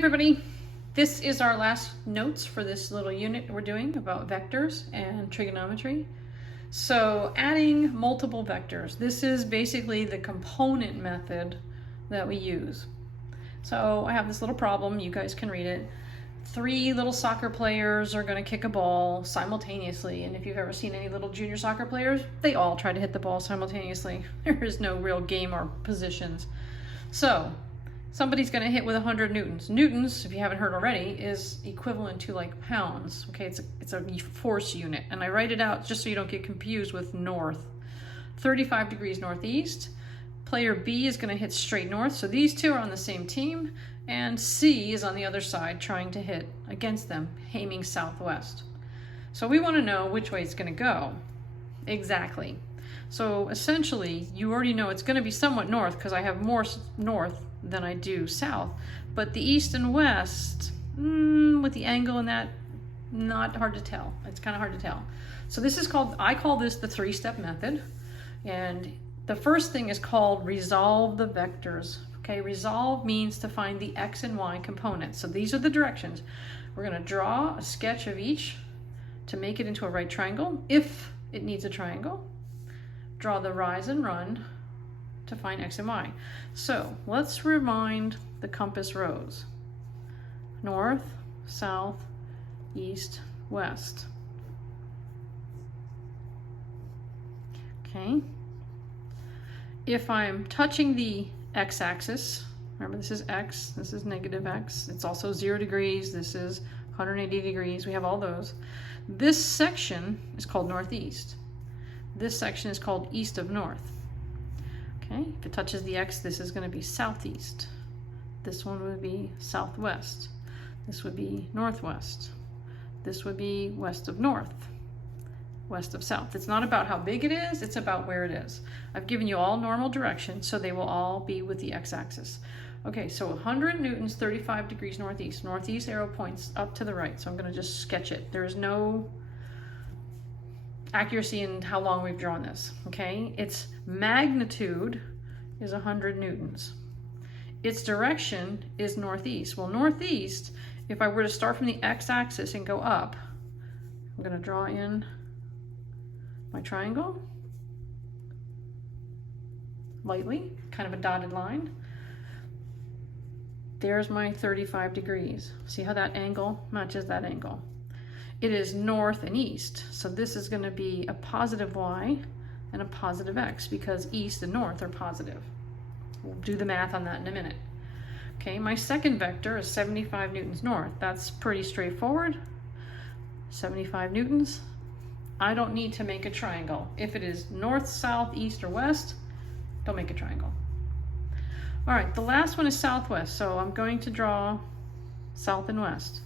everybody, this is our last notes for this little unit we're doing about vectors and trigonometry. So adding multiple vectors, this is basically the component method that we use. So I have this little problem, you guys can read it. 3 little soccer players are going to kick a ball simultaneously, and if you've ever seen any little junior soccer players, they all try to hit the ball simultaneously. There is no real game or positions. So somebody's going to hit with 100 newtons. Newtons, if you haven't heard already, is equivalent to like pounds. Okay, it's a force unit, and I write it out just so you don't get confused with north. 35 degrees northeast. Player B is going to hit straight north, so these two are on the same team, and C is on the other side trying to hit against them, aiming southwest. So we want to know which way it's going to go. Exactly. So essentially, you already know it's going to be somewhat north because I have more north than I do south, but the east and west, with the angle and that, not hard to tell. It's kind of hard to tell. So this is called, I call this the 3-step method, and the first thing is called resolve the vectors. Okay, resolve means to find the x and y components. So these are the directions. We're going to draw a sketch of each to make it into a right triangle, if it needs a triangle. Draw the rise and run to find x and y. So let's remind the compass rose. North, south, east, west. Okay. If I'm touching the x-axis, remember this is x, this is negative x, it's also 0 degrees, this is 180 degrees, we have all those. This section is called northeast. This section is called east of north. Okay, if it touches the x, this is going to be southeast. This one would be southwest. This would be northwest. This would be west of north. West of south. It's not about how big it is, it's about where it is. I've given you all normal directions, so they will all be with the x-axis. Okay, so 100 newtons, 35 degrees northeast. Northeast arrow points up to the right, so I'm going to just sketch it. There is no accuracy in how long we've drawn this, okay? Its magnitude is 100 newtons. Its direction is northeast. Well, northeast, if I were to start from the x-axis and go up, I'm going to draw in my triangle lightly, kind of a dotted line. There's my 35 degrees. See how that angle matches that angle? It is north and east, so this is going to be a positive y and a positive x because east and north are positive. We'll do the math on that in a minute. Okay, my second vector is 75 newtons north. That's pretty straightforward. 75 newtons. I don't need to make a triangle. If it is north, south, east, or west, don't make a triangle. All right, the last one is southwest, so I'm going to draw south and west.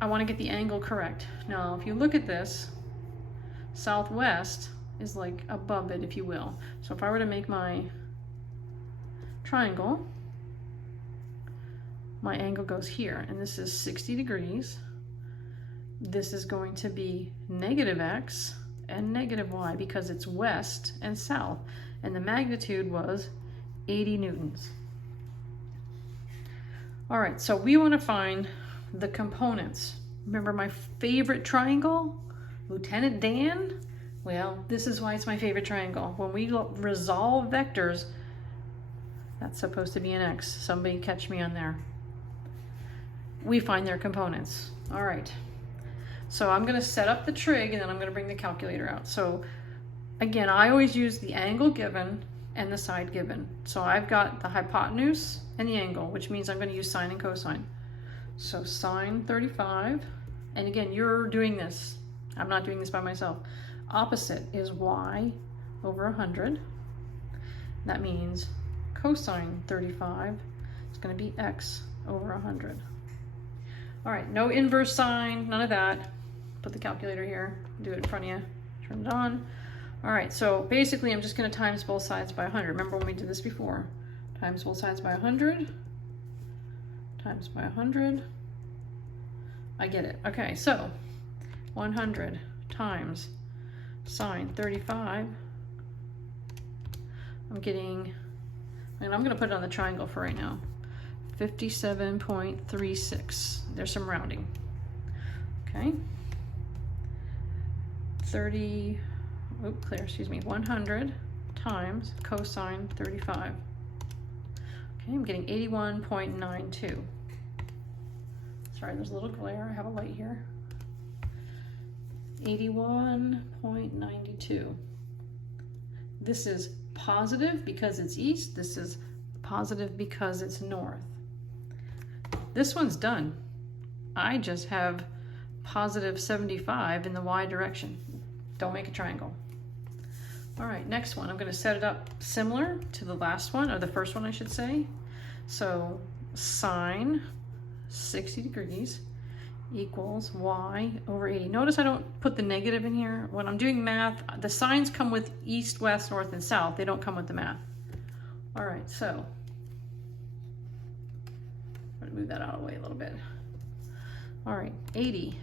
I want to get the angle correct. Now, if you look at this, southwest is like above it, if you will. So if I were to make my triangle, my angle goes here, and this is 60 degrees. This is going to be negative x and negative y because it's west and south, and the magnitude was 80 newtons. All right, so we want to find the components. Remember my favorite triangle, Lieutenant Dan? Well, this is why it's my favorite triangle. When we resolve vectors, that's supposed to be an x. Somebody catch me on there. We find their components. All right. So I'm going to set up the trig, and then I'm going to bring the calculator out. So again, I always use the angle given and the side given. So I've got the hypotenuse and the angle, which means I'm going to use sine and cosine. So sine 35, and again, you're doing this. I'm not doing this by myself. Opposite is y over 100. That means cosine 35 is going to be x over 100. All right, no inverse sine, none of that. Put the calculator here, do it in front of you, turn it on. All right, so basically I'm just going to times both sides by 100. Remember when we did this before? Times both sides by 100, times by 100. I get it. Okay, so 100 times sine 35. I'm getting, and I'm going to put it on the triangle for right now. 57.36. There's some rounding. Okay. 100 times cosine 35. Okay, I'm getting 81.92. Sorry, there's a little glare. I have a light here. 81.92. This is positive because it's east. This is positive because it's north. This one's done. I just have positive 75 in the y direction. Don't make a triangle. All right, next one. I'm going to set it up similar to the last one, or the first one I should say. So sine 60 degrees equals y over 80. Notice I don't put the negative in here. When I'm doing math, the signs come with east, west, north, and south. They don't come with the math. All right, so I'm going to move that out of the way a little bit. All right, 80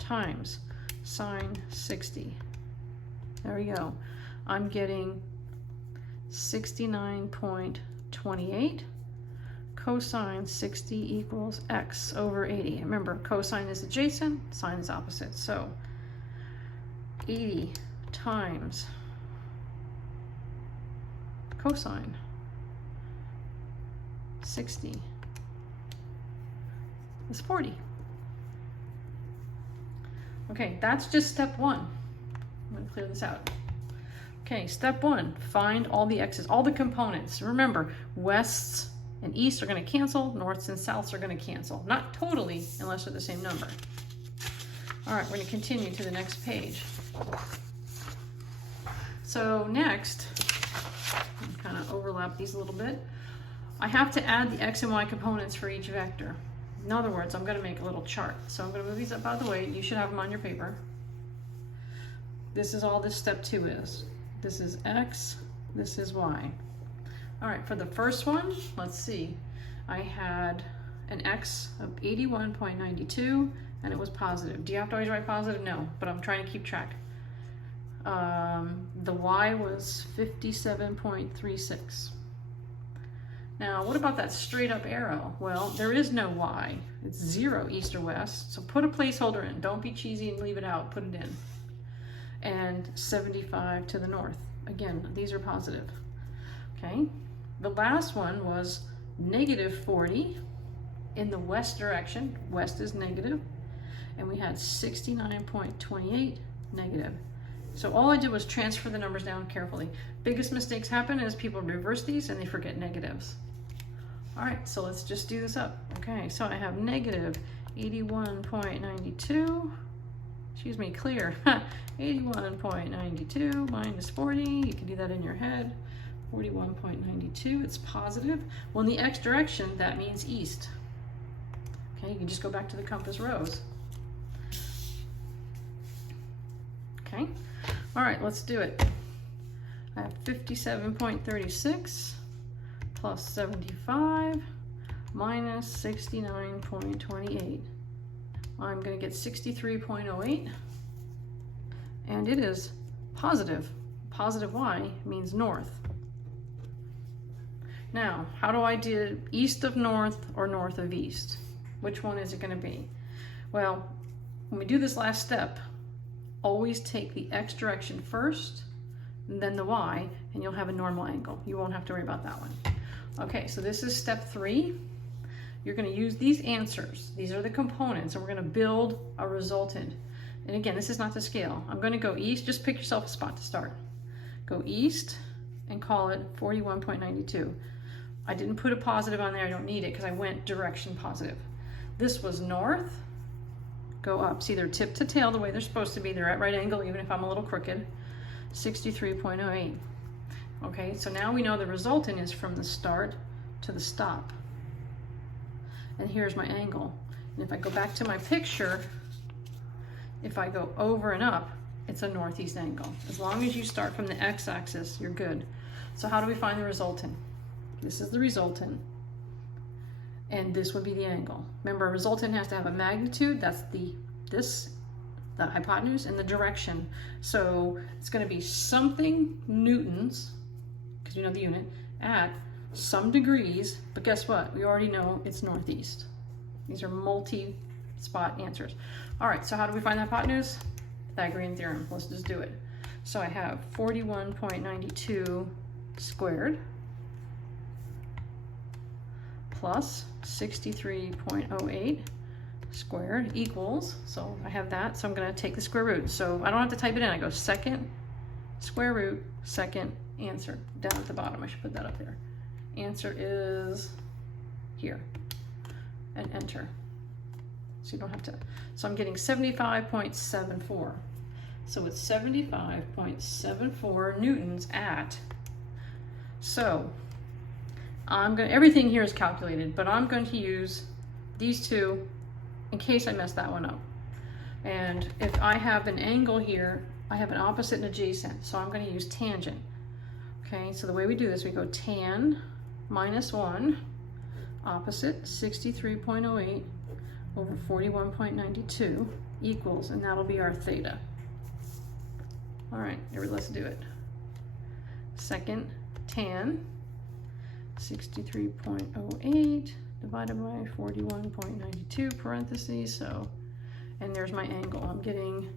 times sine 60. There we go. I'm getting 69.28. Cosine 60 equals x over 80. Remember, cosine is adjacent, sine is opposite. So 80 times cosine 60 is 40. Okay, that's just step one. I'm going to clear this out. Okay, step one, find all the x's, all the components. Remember, wests and east are going to cancel, norths and souths are going to cancel. Not totally, unless they're the same number. All right, we're going to continue to the next page. So next, kind of overlap these a little bit. I have to add the x and y components for each vector. In other words, I'm going to make a little chart. So I'm going to move these up out of the way. You should have them on your paper. This is all this step 2 is. This is x, this is y. All right, for the first one, let's see. I had an x of 81.92 and it was positive. Do you have to always write positive? No, but I'm trying to keep track. The y was 57.36. Now, what about that straight up arrow? Well, there is no y. It's 0 east or west. So put a placeholder in. Don't be cheesy and leave it out. Put it in. And 75 to the north. Again, these are positive. Okay. The last one was negative 40 in the west direction. West is negative. And we had 69.28 negative. So all I did was transfer the numbers down carefully. Biggest mistakes happen is people reverse these and they forget negatives. All right, so let's just do this up. Okay, so I have negative 81.92, excuse me, clear, 81.92 minus 40, you can do that in your head, 41.92, it's positive. Well, in the x direction, that means east. Okay, you can just go back to the compass rose. Okay, all right, let's do it. I have 57.36 plus 75 minus 69.28. I'm going to get 63.08, and it is positive. Positive y means north. Now, how do I do east of north or north of east? Which one is it going to be? Well, when we do this last step, always take the x direction first, and then the y, and you'll have a normal angle. You won't have to worry about that one. Okay, so this is step 3. You're going to use these answers. These are the components, and we're going to build a resultant. And again, this is not to scale. I'm going to go east. Just pick yourself a spot to start. Go east and call it 41.92. I didn't put a positive on there. I don't need it because I went direction positive. This was north. Go up. See, they're tip to tail the way they're supposed to be. They're at right angle, even if I'm a little crooked. 63.08. Okay, so now we know the resultant is from the start to the stop. And here's my angle. And if I go back to my picture, if I go over and up, it's a northeast angle. As long as you start from the x-axis, you're good. So how do we find the resultant? This is the resultant. And this would be the angle. Remember, a resultant has to have a magnitude. That's the hypotenuse, and the direction. So it's going to be something newtons, because we know the unit, at some degrees, but guess what? We already know it's northeast. These are multi-spot answers. All right, so how do we find the hypotenuse? Pythagorean theorem. Let's just do it. So I have 41.92 squared plus 63.08 squared equals, so I have that, so I'm going to take the square root. So I don't have to type it in. I go second square root, second answer. Down at the bottom, I should put that up there. Answer is here, and enter. So you don't have to. So I'm getting 75.74. So it's 75.74 newtons at. So everything here is calculated, but I'm going to use these two in case I mess that one up. And if I have an angle here, I have an opposite and adjacent, so I'm going to use tangent. Okay, so the way we do this, we go tan minus 1, opposite 63.08 over 41.92 equals, and that'll be our theta. All right, let's do it. Second tan 63.08 divided by 41.92 parentheses, so, and there's my angle. I'm getting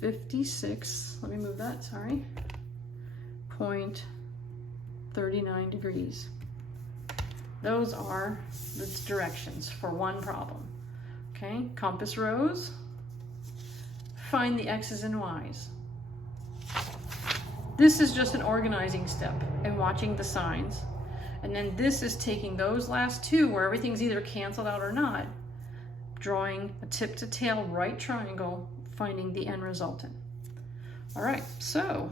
56, let me move that, sorry, 0.39 degrees. Those are the directions for one problem. Okay, compass rose, find the x's and y's. This is just an organizing step and watching the signs. And then this is taking those last two where everything's either canceled out or not, drawing a tip to tail right triangle, finding the end resultant. All right, so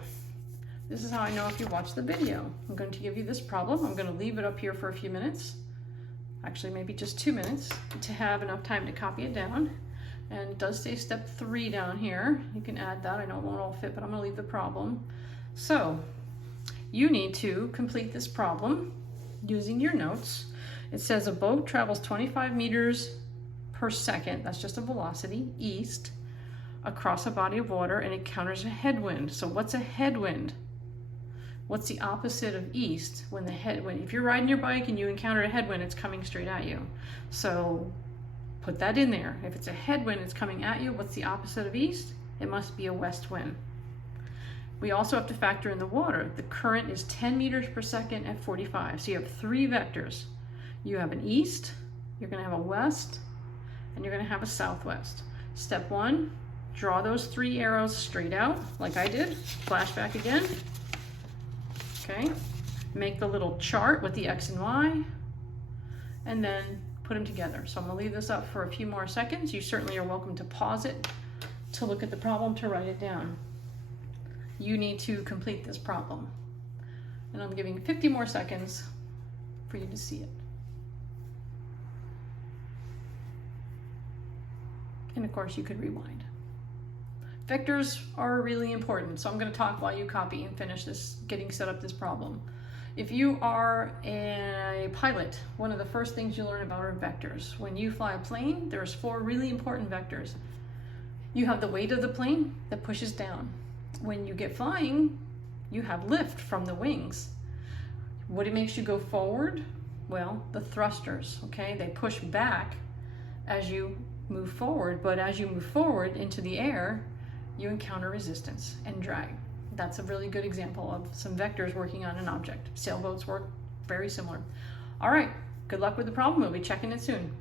this is how I know if you watch the video. I'm going to give you this problem. I'm going to leave it up here for a few minutes, actually maybe just 2 minutes, to have enough time to copy it down. And it does say step 3 down here. You can add that. I know it won't all fit, but I'm going to leave the problem. So you need to complete this problem using your notes. It says a boat travels 25 meters per second, that's just a velocity, east, across a body of water, and encounters a headwind. So what's a headwind? What's the opposite of east when the headwind? If you're riding your bike and you encounter a headwind, it's coming straight at you. So put that in there. If it's a headwind, it's coming at you. What's the opposite of east? It must be a west wind. We also have to factor in the water. The current is 10 meters per second at 45. So you have 3 vectors. You have an east, you're going to have a west, and you're going to have a southwest. Step 1, draw those 3 arrows straight out, like I did. Flashback again. Okay. Make the little chart with the x and y, and then put them together. So I'm going to leave this up for a few more seconds. You certainly are welcome to pause it, to look at the problem, to write it down. You need to complete this problem. And I'm giving 50 more seconds for you to see it. And of course you could rewind. Vectors are really important, so I'm going to talk while you copy and finish this, getting set up this problem. If you are a pilot, one of the first things you learn about are vectors. When you fly a plane, there's 4 really important vectors. You have the weight of the plane that pushes down. When you get flying, you have lift from the wings. What makes you go forward? Well, the thrusters, okay? They push back as you move forward, but as you move forward into the air, you encounter resistance and drag. That's a really good example of some vectors working on an object. Sailboats work very similar. All right, good luck with the problem. We'll be checking it soon.